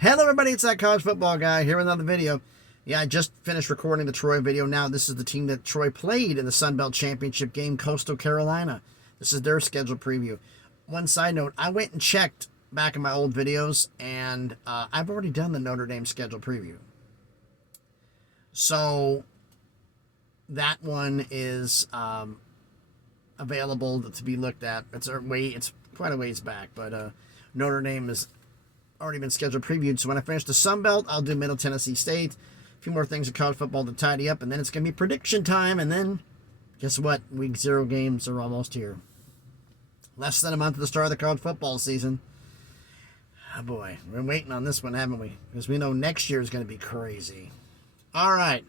Hello everybody, it's that college football guy here with another video. Yeah, I just finished recording the Troy video. Now this is the team that Troy played in the Sun Belt Championship game, Coastal Carolina. This is their schedule preview. One side note, I went and checked back in my old videos, and I've already done the Notre Dame schedule preview. So that one is available to be looked at. It's quite a ways back, but Notre Dame has already been scheduled previewed. So when I finish the Sun Belt, I'll do Middle Tennessee State. A few more things in college football to tidy up, and then it's going to be prediction time. And then, guess what? Week 0 games are almost here. Less than a month to the start of the college football season. Oh boy, we've been waiting on this one, haven't we? Because we know next year is going to be crazy. All right.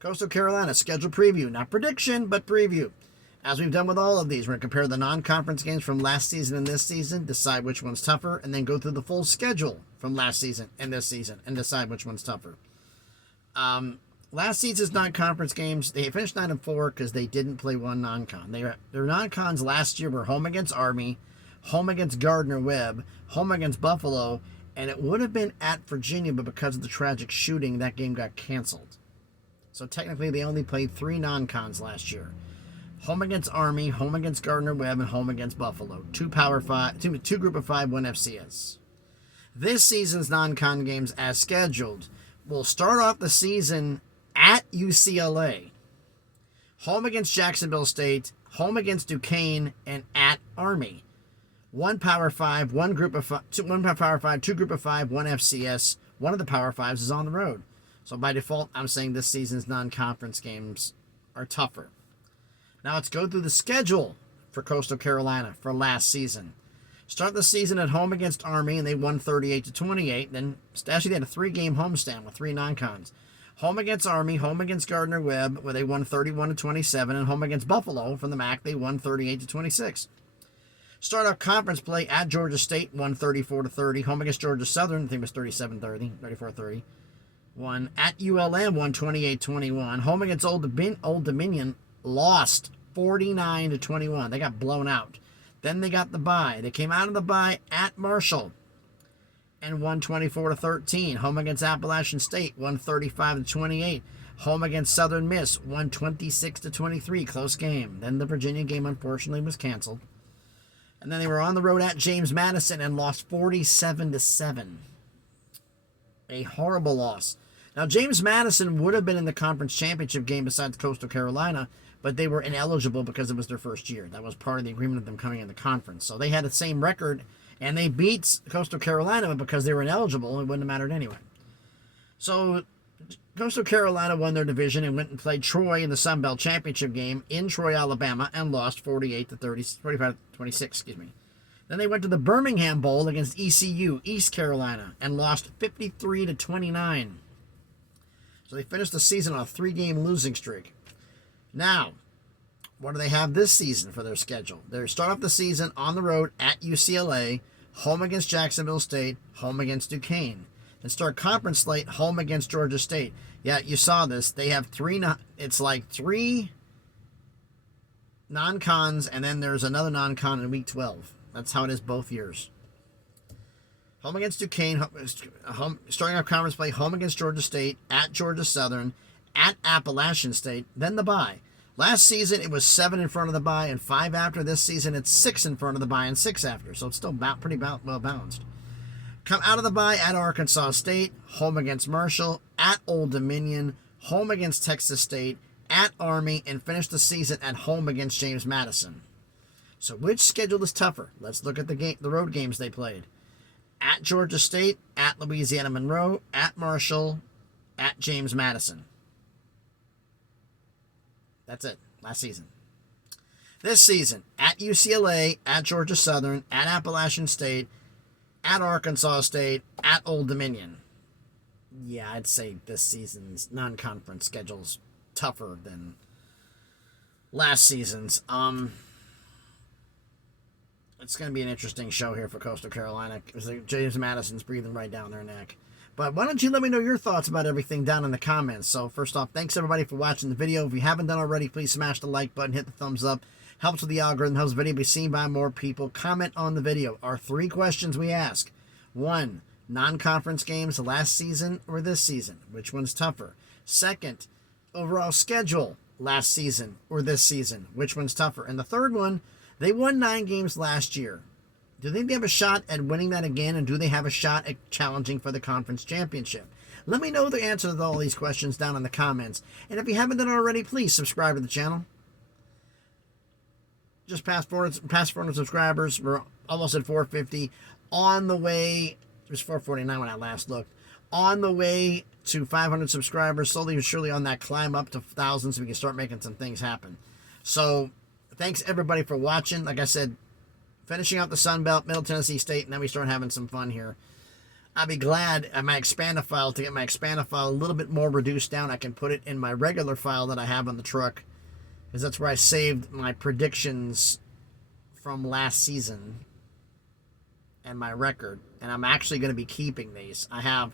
Coastal Carolina schedule preview. Not prediction, but preview. As we've done with all of these, we're going to compare the non-conference games from last season and this season, decide which one's tougher, and then go through the full schedule from last season and this season and decide which one's tougher. Last season's non-conference games, they finished 9-4 because they didn't play one non-con. Their non-cons last year were home against Army, home against Gardner-Webb, home against Buffalo, and it would have been at Virginia, but because of the tragic shooting, that game got canceled. So technically, they only played 3 non-cons last year. Home against Army, home against Gardner-Webb, and home against Buffalo. 2 Group of 5, 1 FCS. This season's non-con games, as scheduled, will start off the season at UCLA, home against Jacksonville State, home against Duquesne, and at Army. 1 Power 5, 1 Group of 5, 1 Power 5, 2 Group of 5, 1 FCS. One of the Power 5s is on the road. So by default, I'm saying this season's non-conference games are tougher. Now let's go through the schedule for Coastal Carolina for last season. Start the season at home against Army, and they won 38-28. Then actually they had a 3-game homestand with 3 non-cons. Home against Army, home against Gardner-Webb, where they won 31-27, and home against Buffalo from the MAC, they won 38-26. Start off conference play at Georgia State, won 34-30. Home against Georgia Southern, I think it was 37-30, 34-30. Won at ULM, won 28-21. Home against Old Dominion, lost 49-21. They got blown out. Then they got the bye. They came out of the bye at Marshall and won 24-13. Home against Appalachian State, won 35-28. Home against Southern Miss, won 26-23. Close game. Then the Virginia game, unfortunately, was canceled. And then they were on the road at James Madison and lost 47-7. A horrible loss. Now, James Madison would have been in the conference championship game besides Coastal Carolina, but they were ineligible because it was their first year. That was part of the agreement of them coming in the conference. So they had the same record, and they beat Coastal Carolina, but because they were ineligible, it wouldn't have mattered anyway. So Coastal Carolina won their division and went and played Troy in the Sun Belt Championship game in Troy, Alabama, and lost 45-26, Then they went to the Birmingham Bowl against ECU, East Carolina, and lost 53-29. So they finished the season on a 3-game losing streak. Now, what do they have this season for their schedule? They start off the season on the road at UCLA, home against Jacksonville State, home against Duquesne. Then start conference slate, home against Georgia State. Yeah, you saw this. They have 3 non-cons, and then there's another non-con in week 12. That's how it is both years. Home against Duquesne, starting off conference play, home against Georgia State, at Georgia Southern, at Appalachian State, then the bye. Last season, it was 7 in front of the bye and 5 after. This season, it's 6 in front of the bye and 6 after. So it's still pretty well balanced. Come out of the bye at Arkansas State, home against Marshall, at Old Dominion, home against Texas State, at Army, and finish the season at home against James Madison. So which schedule is tougher? Let's look at the road games they played. At Georgia State, at Louisiana Monroe, at Marshall, at James Madison. That's it. Last season. This season, at UCLA, at Georgia Southern, at Appalachian State, at Arkansas State, at Old Dominion. Yeah, I'd say this season's non-conference schedule's tougher than last season's. It's going to be an interesting show here for Coastal Carolina because James Madison's breathing right down their neck. But why don't you let me know your thoughts about everything down in the comments. So first off, thanks everybody for watching the video. If you haven't done already, please smash the like button, hit the thumbs up. Helps with the algorithm, helps the video be seen by more people. Comment on the video. Our 3 questions we ask. One, non-conference games last season or this season. Which one's tougher? Second, overall schedule last season or this season. Which one's tougher? And the third one, they won 9 games last year. Do they think they have a shot at winning that again? And do they have a shot at challenging for the conference championship? Let me know the answer to all these questions down in the comments. And if you haven't done it already, please subscribe to the channel. Just past 400 subscribers. We're almost at 450. On the way, it was 449 when I last looked. On the way to 500 subscribers, slowly but surely on that climb up to 1,000 so we can start making some things happen. So, thanks everybody for watching. Like I said, finishing out the Sun Belt, Middle Tennessee State, and then we start having some fun here. I'll be glad at my Expander file to get my Expander file a little bit more reduced down. I can put it in my regular file that I have on the truck, because that's where I saved my predictions from last season and my record. And I'm actually going to be keeping these. I'm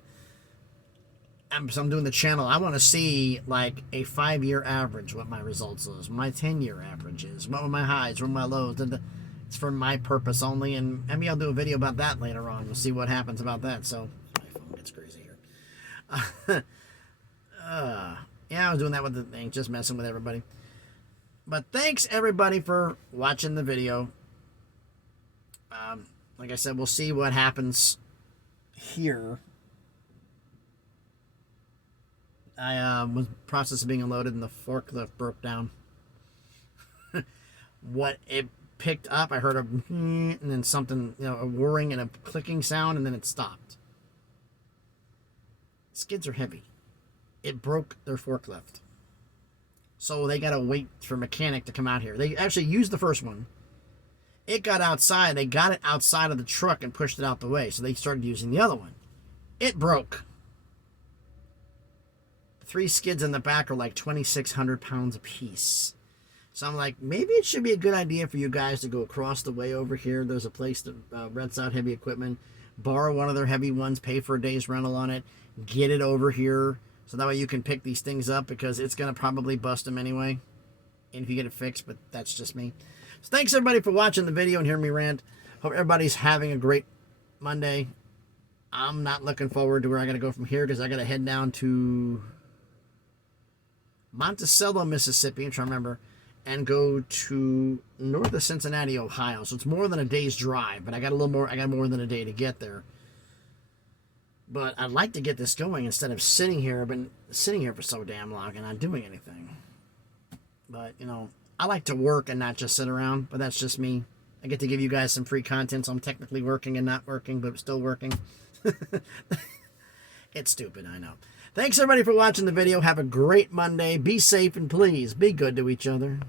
doing the channel. I want to see like a 5-year average, what my results is, my 10-year average is, what were my highs, what were my lows. It's for my purpose only, and maybe I'll do a video about that later on. We'll see what happens about that. So my phone gets crazy here. Yeah, I was doing that with the thing, just messing with everybody. But thanks everybody for watching the video. Like I said, we'll see what happens here. I was in the process of being unloaded and the forklift broke down. What it picked up, I heard a and then something, a whirring and a clicking sound, and then it stopped. Skids are heavy. It broke their forklift. So they got to wait for a mechanic to come out here. They actually used the first one. It got outside. They got it outside of the truck and pushed it out the way. So they started using the other one. It broke. 3 skids in the back are like 2,600 pounds apiece. So I'm like, maybe it should be a good idea for you guys to go across the way over here. There's a place that rents out heavy equipment. Borrow one of their heavy ones. Pay for a day's rental on it. Get it over here. So that way you can pick these things up, because it's going to probably bust them anyway. And if you get it fixed, but that's just me. So thanks everybody for watching the video and hearing me rant. Hope everybody's having a great Monday. I'm not looking forward to where I got to go from here, because I got to head down to Monticello, Mississippi, I'm trying to remember, and go to north of Cincinnati, Ohio. So it's more than a day's drive, but I got more than a day to get there. But I'd like to get this going instead of sitting here. I've been sitting here for so damn long and not doing anything. But, I like to work and not just sit around, but that's just me. I get to give you guys some free content, so I'm technically working and not working, but still working. It's stupid, I know. Thanks everybody for watching the video. Have a great Monday. Be safe and please be good to each other.